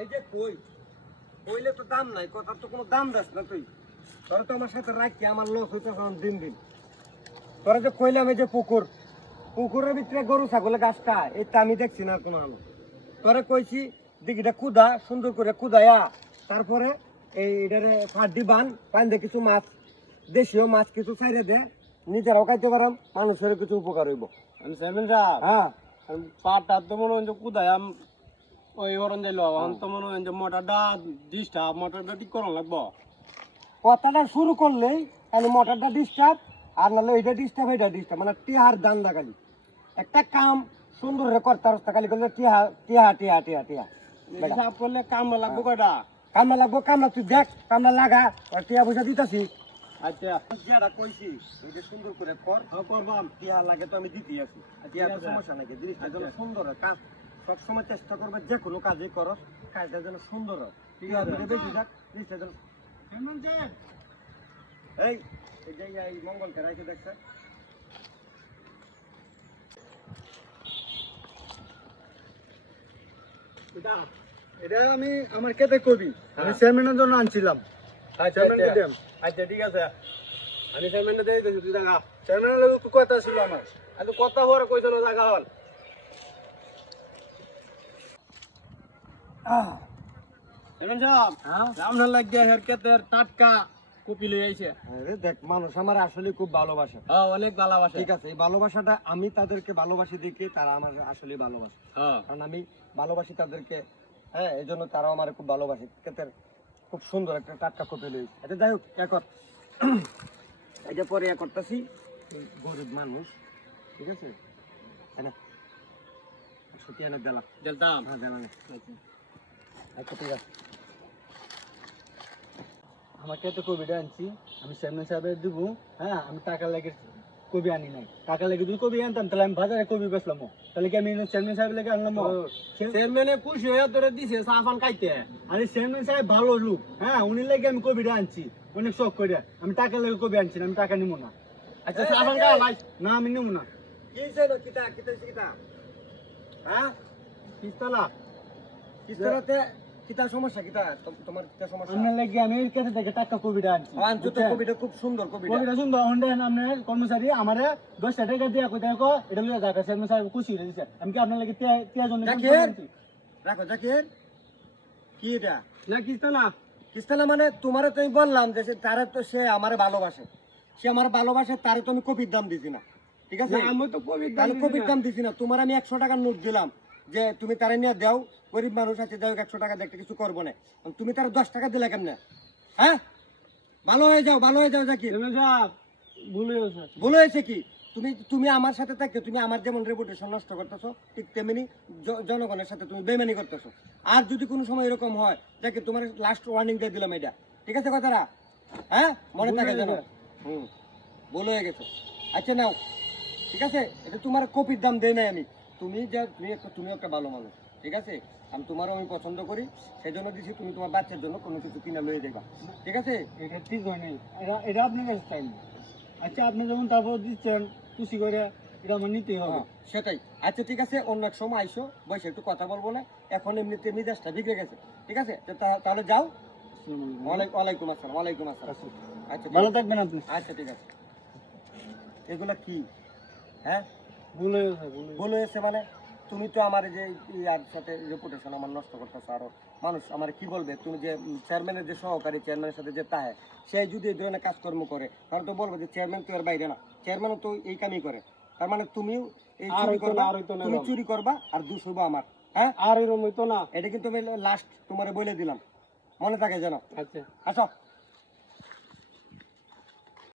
এই যে কই কইলে তো দাম নাই, কথা তো কোনো দাম দাস না তুই। তোরা তো আমার সাথে রাখি, আমার লস হইতেছে দিন দিন। তোরা যে কইলাম এই যে পুকুরের ভিতরে গরু ছাগলে গাছটা, এটা আমি দেখছি না কোনো আলো। তোরে কইছি দিঘিটা কুদা, সুন্দর করে কুদায়া তারপরে এইটারে ফাড্ডি পান দিয়ে কিছু মাছ, দেশীয় মাছ কিছু ছাইড়ে দে, নিজেরাও খাইতে পারাম, মানুষের কিছু উপকার হইব। আমি চেয়ারম্যান সাহেব, হ্যাঁ পাটটা তো মনে হয় যে কুদায় ওই হরণ যাইল, এখন তো মনে হয় যে মোটরটা ডিস্টার্ব, মোটরটা ঠিক করানো লাগবো। কথাটা শুরু করলেই তাহলে মোটরটা ডিস্টার্ব, আর নাহলে ওইটা ডিস্টার্ব এটা ডিস্টার্ব, মানে টিহার দান দাগালি একটা কাম সুন্দর রে করতে রাস্তা খালি করলে টিহা টিহা টিহা টিহা টিহা হিসাব করলে কাম লাগবো কয়টা? কামলা লাগবো, কামলা তুই দেখ, কামলা লাগা, আর টিহা পয়সা দিতাছি। আচ্ছা যেটা কইছি ওইটা সুন্দর করে কর, করবাম। টিহা লাগে তো আমি দিতেই আছি, টিহা তো সমস্যা নাকি, জিনিসটা যেন সুন্দর হয়। কাজ সবসময় চেষ্টা করবে যে কোনো কাজই করো, কাজটা যেন সুন্দর হয়। টিহা দিলে বেশি যাক, জিনিসটা যেন এই এই মঙ্গলকে রাইতে দেখছে। এটা আমি আমার কেটে কবি, আমি চেয়ারম্যানের জন্য আনছিলাম। আচ্ছা আচ্ছা ঠিক আছে, আমি চেয়ারম্যানে দিয়ে দিয়েছি, তুই দেখা চেয়ারম্যানের লোক একটু কথা ছিল আমার, আর কথা হওয়ার কইতো না জায়গা হল। চেয়ারম্যান সাহেব, আপনার লাগিয়ে হের কেতের টাটকা কপি লই আইছে। আরে দেখ, মানুষ আমার আসলে খুব ভালোবাসে। হ্যাঁ, অনেক ভালোবাসে। ঠিক আছে, এই ভালোবাসাটা আমি তাদেরকে ভালোবাসি দেখে তারা আমার আসলে ভালোবাসে। হ্যাঁ, কারণ আমি ভালোবাসি তাদেরকে, হ্যাঁ, এই জন্য তারাও আমার খুব ভালোবাসে। ক্ষেতের খুব সুন্দর একটা টাটকা কপি লই। এটা যাই হোক, এখন এটা পরে করতেছি। গরিব মানুষ, ঠিক আছে, না সুতিয়া না দেলা জলতাম। হ্যাঁ দেলা। আচ্ছা ঠিক আছে, আমাকে তো কবিটা আনছি, আমি চেয়ারম্যান সাহেবের দিব। হ্যাঁ, আমি টাকা লাগে কবি আনি নাই, টাকা লাগে যদি কবি আনতাম তাহলে আমি বাজারে কবি বেচলাম, তাহলে কি আমি চেয়ারম্যান সাহেব লেগে আনলাম? চেয়ারম্যানে খুশি হয়ে তোরে দিছে সাফান খাইতে। আরে চেয়ারম্যান সাহেব ভালো লোক, হ্যাঁ, উনি লেগে আমি কবিটা আনছি অনেক শখ করে। আমি টাকা লেগে কবি আনছি না, আমি টাকা নিব না। আচ্ছা সাফান খাওয়া ভাই, না আমি নিব না। কি চাইলো? কিতা কিতা কিতা হ্যাঁ পিস্তলা কিস্তারাতে কিতা সমস্যা? কিতা তোমার কিতা সমস্যা? আপনার লেগে আমি কাছে থেকে টাকা কবিটা আনছি। আনছো তো, কবিটা খুব সুন্দর। কবিটা শুনবো হন্ডেন আপনার কর্মচারী আমারে 10 টাকা দিয়া কই দেখো এটা লইয়া যাবে, চেয়ারম্যান সাহেব খুশি হয়ে দিছে। আমি কি আপনার লাগে তিয়া জন্য রাখো জাকির, কি এটা? না কিস্তা না কিস্তালা মানে তোমারে তো আমি বললাম যে তারে তো সে আমারে ভালোবাসে, সে আমার ভালোবাসে, তারে তো আমি কপির দাম দিছি না, ঠিক আছে? আমি তো কপির দাম দিছি না, তোমার আমি 100 টাকার নোট দিলাম যে তুমি তারে নিয়ে দাও, গরিব মানুষ আছে, যাই হোক 100 টাকা দেখতে কিছু করবো না, তুমি তার 10 টাকা দিলে কেমনে? হ্যাঁ, ভালো হয়ে যাও জাকির। ভুল হয়েছে। ভুল হয়েছে কি? তুমি আমার সাথে থাকতে তুমি আমার যেমন রেপুটেশন নষ্ট করতেছো, ঠিক তেমনি জনগণের সাথে তুমি বেমানি করতেছো। আর যদি কোনো সময় এরকম হয়, দেখে তোমার লাস্ট ওয়ার্নিং দিয়ে দিলাম এটা, ঠিক আছে কথাটা? হ্যাঁ, মনে থাকে যেন। ভুল হয়ে গেছে। আচ্ছা নাও, ঠিক আছে, এটা তোমার কপির দাম দেয় নাই আমি। তুমি একটা ভালো মানুষ, ঠিক আছে, আমি পছন্দ করি, সেই জন্য দিছি। তুমি তোমার বাচ্চার জন্য কোনো কিছু কিনা লয়ে যাবা, ঠিক আছে? এটা ঠিক হয় নাই, এটা আপনার কাছে চাই। আচ্ছা আপনি যেমন তারপর দিচ্ছেন খুশি করে, এটা আমার নিতেই হবে। সেটাই। আচ্ছা ঠিক আছে, অন্য এক সময় আইসো, বসে একটু কথা বলবো না, এখন এমনিতে মেজাজটা বিগড়ে গেছে, ঠিক আছে? তাহলে যাও। ওয়ালাইকুম আসসালাম। আচ্ছা ভালো থাকবেন আপনি। আচ্ছা ঠিক আছে। এগুলা কি? হ্যাঁ, ভুল হয়েছে। ভুল হয়েছে মানে? তুমি তো আমার যে ইয়ার সাথে রেপুটেশন আমার নষ্ট করতেছো, আরো মানুষ আমার কি বলবে? তুমি যে চেয়ারম্যানের যে সহকারী, চেয়ারম্যানের সাথে যে তাহে, সে যদি এই ধরনের কাজকর্ম করে, তাহলে তো বলবো যে চেয়ারম্যান তো এর বাইরে না, চেয়ারম্যানও তো এই কামই করে। তার মানে তুমিও এই চুরি করবা, তুমি চুরি করবা আর দোষ হইবো আমার। হ্যাঁ, আর এরকম হইতো না। এটা কিন্তু আমি লাস্ট তোমারে বলে দিলাম, মনে থাকে যেন। আচ্ছা আসো।